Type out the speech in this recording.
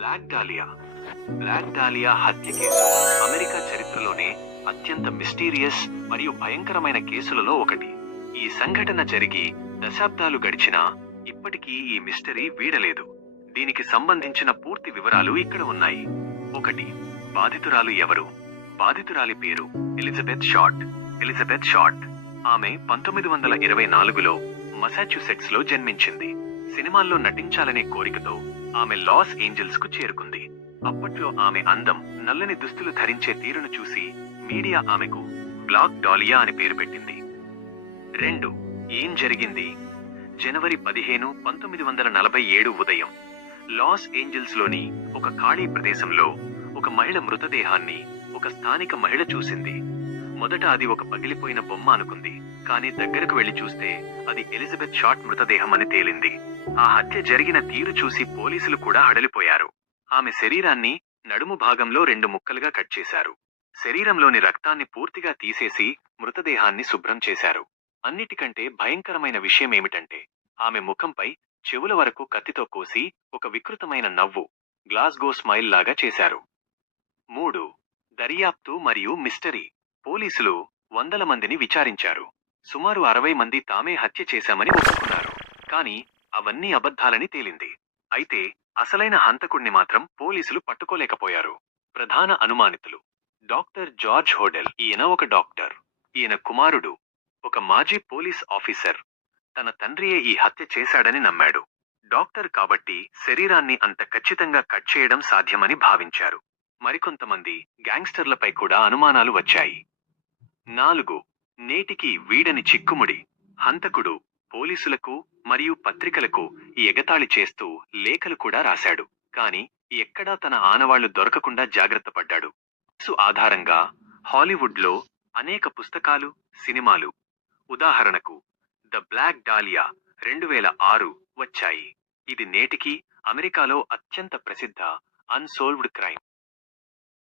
Black dahlia black dahlia హత్య case America చరిత్రలోనే అత్యంత మిస్టీరియస్ మరియు భయంకరమైన కేసులలో ఒకటి. ఈ సంఘటన జరిగి దశాబ్దాలు గడిచినా ఇప్పటికీ ఈ మిస్టరీ వీడలేదు. దీనికి సంబంధించిన పూర్తి వివరాలు ఇక్కడ ఉన్నాయి. 1. బాధితురాలు ఎవరు? బాధితురాలి పేరు ఎలిజబెత్ షార్ట్. ఆమె 1924లో మసాచ్యుసెట్స్ లో జన్మించింది. సినిమాల్లో నటించాలనే కోరికతో ఆమె లాస్ ఏంజల్స్ కు చేరుకుంది. అప్పట్లో ఆమె అందం, నల్లని దుస్తులు ధరించే తీరును చూసి మీడియా ఆమెకు బ్లాక్ డాలియా అని పేరు పెట్టింది. 2. ఏం జరిగింది? జనవరి 15, 1947 ఉదయం లాస్ ఏంజల్స్ లోని ఒక ఖాళీ ప్రదేశంలో ఒక మహిళ మృతదేహాన్ని ఒక స్థానిక మహిళ చూసింది. మొదట అది ఒక పగిలిపోయిన బొమ్మ అనుకుంది, కానీ దగ్గరకు వెళ్లి చూస్తే అది ఎలిజబెత్ షార్ట్ మృతదేహం అని తేలింది. ఆ హత్య జరిగిన తీరు చూసి పోలీసులు కూడా హడలిపోయారు. ఆమె శరీరాన్ని నడుము భాగంలో 2 ముక్కలుగా కట్ చేశారు. శరీరంలోని రక్తాన్ని పూర్తిగా తీసేసి మృతదేహాన్ని శుభ్రం చేశారు. అన్నిటికంటే భయంకరమైన విషయమేమిటంటే ఆమె ముఖంపై చెవుల వరకు కత్తితో కోసి ఒక వికృతమైన నవ్వు, గ్లాస్గో స్మైల్ లాగా చేశారు. 3. దర్యాప్తు మరియు మిస్టరీ. పోలీసులు వందల మందిని విచారించారు. సుమారు 60 మంది తామే హత్య చేశామని ఒప్పుకున్నారు. కానీ అవన్నీ అబద్ధాలని తేలింది. అయితే అసలైన హంతకుడిని మాత్రం పోలీసులు పట్టుకోలేకపోయారు. ప్రధాన అనుమానితులు డాక్టర్ జార్జ్ హోడెల్. ఈయన ఒక డాక్టర్. ఈయన కుమారుడు ఒక మాజీ పోలీస్ ఆఫీసర్. తన తండ్రియే ఈ హత్య చేశాడని నమ్మాడు. డాక్టర్ కాబట్టి శరీరాన్ని అంత ఖచ్చితంగా కట్ చేయడం సాధ్యమని భావించారు. మరికొంతమంది గ్యాంగ్స్టర్లపై కూడా అనుమానాలు వచ్చాయి. 4. నేటికి వీడని చిక్కుముడి. హంతకుడు పోలీసులకు మరియు పత్రికలకు ఎగతాళి చేస్తూ లేఖలు కూడా రాశాడు. కానీ ఎక్కడా తన ఆనవాళ్లు దొరకకుండా జాగ్రత్త పడ్డాడు. కేసు ఆధారంగా హాలీవుడ్లో అనేక పుస్తకాలు, సినిమాలు, ఉదాహరణకు ద బ్లాక్ డాలియా 2006 వచ్చాయి. ఇది నేటికి అమెరికాలో అత్యంత ప్రసిద్ధ అన్సోల్వ్డ్ క్రైమ్.